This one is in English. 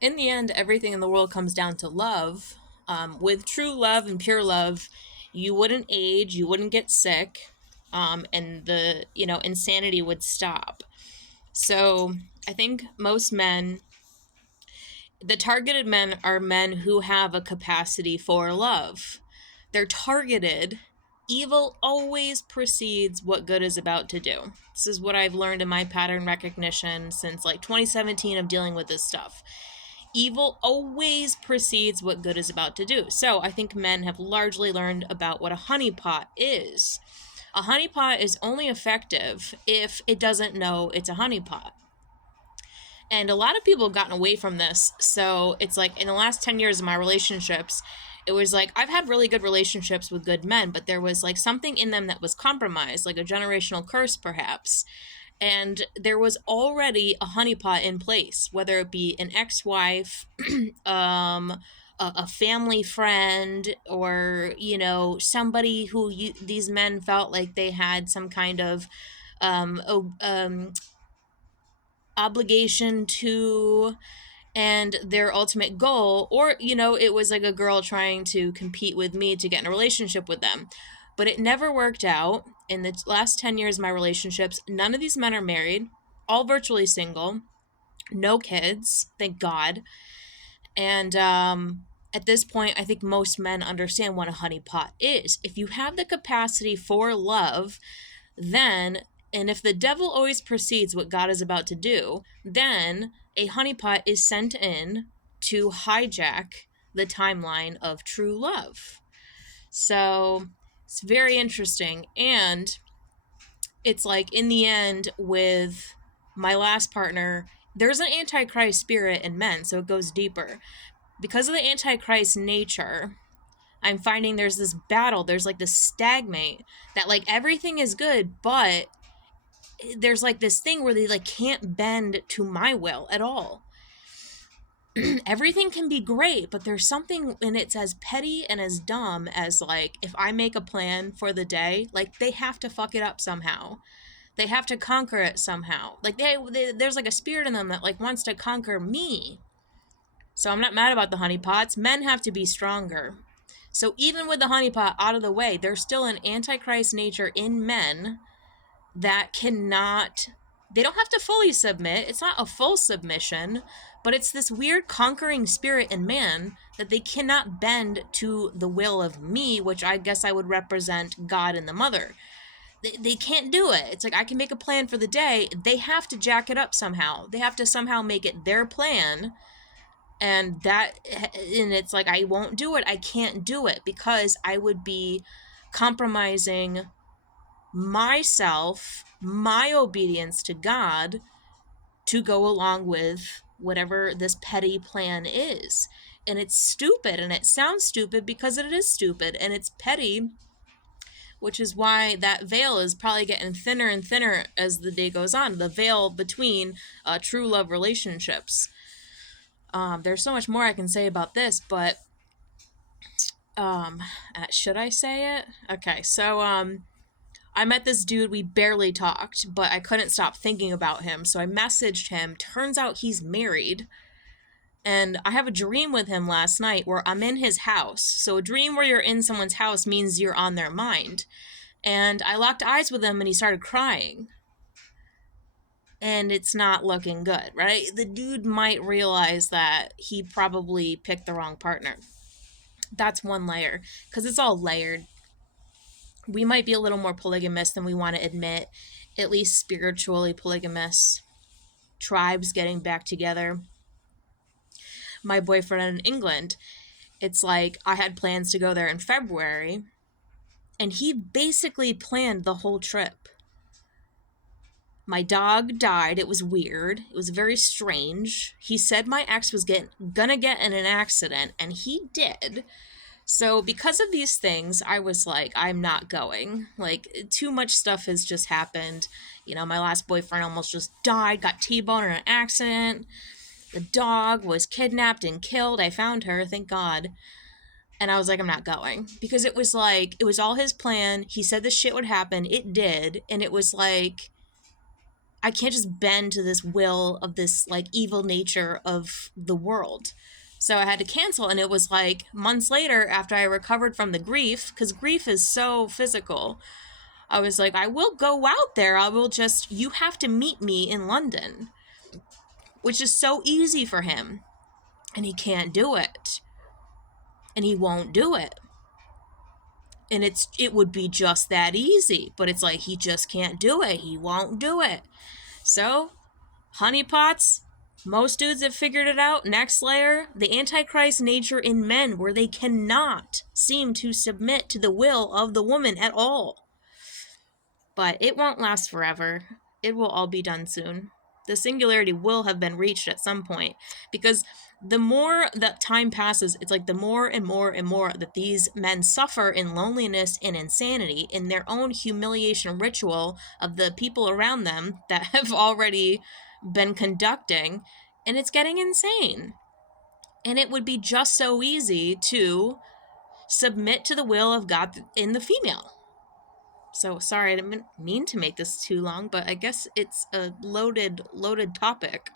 In the end, everything in the world comes down to love. With true love and pure love, you wouldn't age, you wouldn't get sick, and the insanity would stop. So I think most men, the targeted men, are men who have a capacity for love. They're targeted. Evil always precedes what good is about to do. This is what I've learned in my pattern recognition since like 2017 of dealing with this stuff. Evil always precedes what good is about to do. So I think men have largely learned about what a honeypot is. A honeypot is only effective if it doesn't know it's a honeypot. And a lot of people have gotten away from this. So it's like in the last 10 years of my relationships, it was like I've had really good relationships with good men, but there was like something in them that was compromised, like a generational curse perhaps. And there was already a honeypot in place, whether it be an ex-wife, a family friend, or somebody who these men felt like they had some kind of um, obligation to, and their ultimate goal, or it was like a girl trying to compete with me to get in a relationship with them. But it never worked out. In the last 10 years of my relationships, none of these men are married, all virtually single, no kids, thank God. And at this point, I think most men understand what a honeypot is. If you have the capacity for love, then, and if the devil always precedes what God is about to do, then a honeypot is sent in to hijack the timeline of true love. So it's very interesting. And it's like in the end, with my last partner, there's an antichrist spirit in men, so it goes deeper. Because of the antichrist nature, I'm finding there's this battle, there's like this stagnate that like everything is good, but there's like this thing where they like can't bend to my will at all. Everything can be great, but there's something in it's as petty and as dumb as like if I make a plan for the day, like they have to fuck it up somehow. They have to conquer it somehow. Like there's like a spirit in them that like wants to conquer me. So I'm not mad about the honeypots. Men have to be stronger. So even with the honeypot out of the way, there's still an antichrist nature in men that cannot, they don't have to fully submit. It's not a full submission, but it's this weird conquering spirit in man that they cannot bend to the will of me, which I guess I would represent God and the mother. They can't do it. It's like I can make a plan for the day. They have to jack it up somehow. They have to somehow make it their plan. And it's like I won't do it. I can't do it because I would be compromising myself, my obedience to God, to go along with whatever this petty plan is. And it's stupid, and it sounds stupid because it is stupid, and it's petty, which is why that veil is probably getting thinner and thinner as the day goes on. The veil between true love relationships. There's so much more I can say about this, but should I say it? Okay, so I met this dude, we barely talked, but I couldn't stop thinking about him, so I messaged him. Turns out he's married. And I have a dream with him last night where I'm in his house. So a dream where you're in someone's house means you're on their mind. And I locked eyes with him and he started crying. And it's not looking good, right? The dude might realize that he probably picked the wrong partner. That's one layer, because it's all layered. We might be a little more polygamous than we want to admit, at least spiritually polygamous. Tribes getting back together. My boyfriend in England, it's like I had plans to go there in February, and he basically planned the whole trip. My dog died. It was weird. It was very strange. He said my ex was gonna get in an accident, and he did. So because of these things, I was like, I'm not going. Like, too much stuff has just happened. My last boyfriend almost just died, got T-boned in an accident. The dog was kidnapped and killed. I found her, thank God. And I was like, I'm not going. Because it was like, it was all his plan. He said this shit would happen. It did. And it was like, I can't just bend to this will of this like evil nature of the world. So I had to cancel, and it was like months later after I recovered from the grief, because grief is so physical. I was like, I will go out there. I will just, you have to meet me in London, which is so easy for him. And he can't do it. And he won't do it. And it would be just that easy, but it's like he just can't do it. He won't do it. So, honeypots, most dudes have figured it out. Next layer, the Antichrist nature in men, where they cannot seem to submit to the will of the woman at all. But it won't last forever. It will all be done soon. The singularity will have been reached at some point, because the more that time passes, it's like the more and more and more that these men suffer in loneliness and insanity in their own humiliation ritual of the people around them that have already been conducting, and it's getting insane. And it would be just so easy to submit to the will of God in the female. So sorry, I didn't mean to make this too long, but I guess it's a loaded topic.